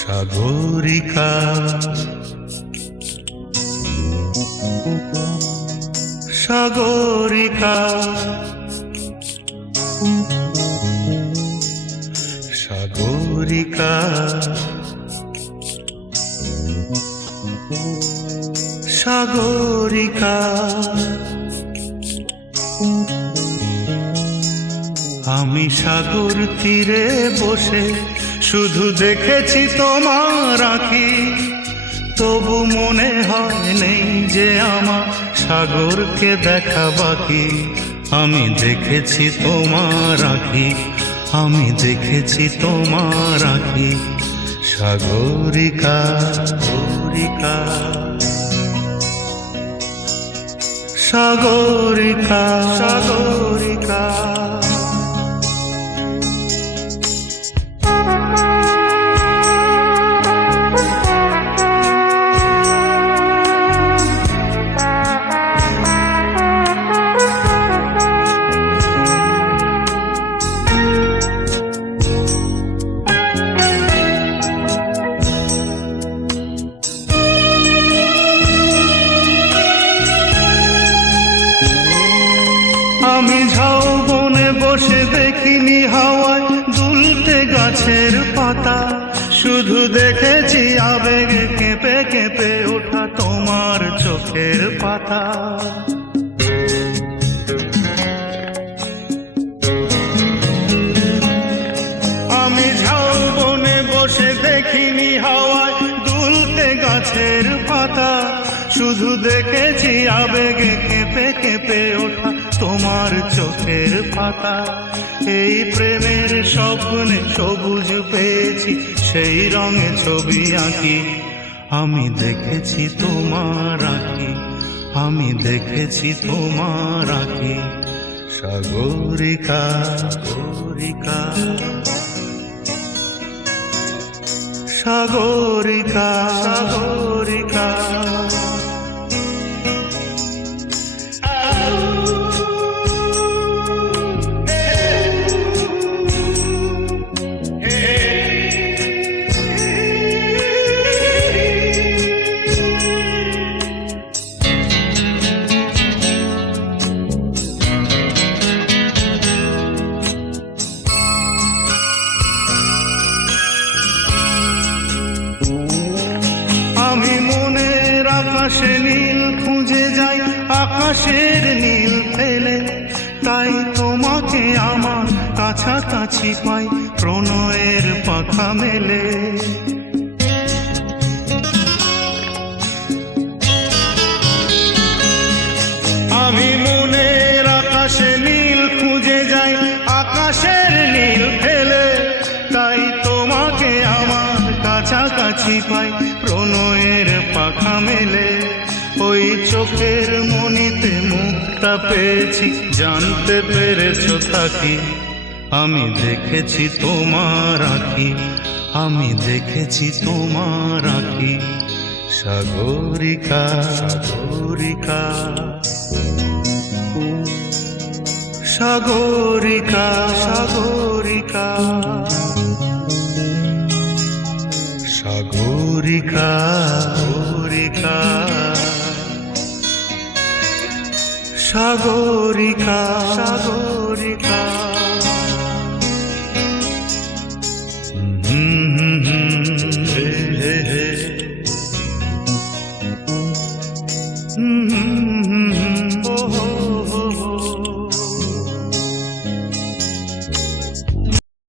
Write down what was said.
সাগরিকা সাগরিকা সাগরিকা সাগরিকা আমি সাগর তীরে বসে শুধু দেখেছি তোমার আঁখি, তবু মনে হয় নেই যে আমার সাগরকে দেখা বাকি। আমি দেখেছি তোমার আঁখি, আমি দেখেছি তোমার আঁখি। সাগরিকা সাগরিকা সাগরিকা সাগরিকা আমি ঝাউবনে বসে দেখিনি হাওয়ায় দুলতে গাছের পাতা, শুধু দেখেছি আবেগে কেঁপে কেঁপে ওঠা তোমার চোখের পাতা। আমি ঝাউবনে বসে দেখিনি হাওয়ায় দুলতে গাছের পাতা, শুধু দেখেছি আবেগে কেঁপে কেঁপে ওঠা তোমার চোখের পাতা। এই প্রেমের স্বপ্নে সবুজ পেয়েছি, সেই রঙে ছবি আঁকি। আমি দেখেছি তোমার আঁকি, আমি দেখেছি তোমার আঁকি। সাগরিকা সাগরিকা সাগরিকা সাগরিকা আমি মনের আকাশে নীল খুঁজে যাই, আকাশের নীল ফেলে, তাই তোমাকে আমার কাছাকাছি পাই প্রণয়ের পাখা মেলে। আমি মনের আকাশে নীল খুঁজে যাই, আকাশের নীল ফেলে, তাই তোমাকে আমার কাছাকাছি পাই প্রণয়ের পাখা মেলে। ওই চোখের মনিতে মুক্তা পেয়েছি, জানতে পেরেছো থাকি। আমি দেখেছি তোমার আঁখি, আমি দেখেছি তোমার আঁখি। সাগরিকা সাগরিকা সাগরিকা সাগরিকা সাগরিকা সাগরিকা সাগরিকা সাগরিকা।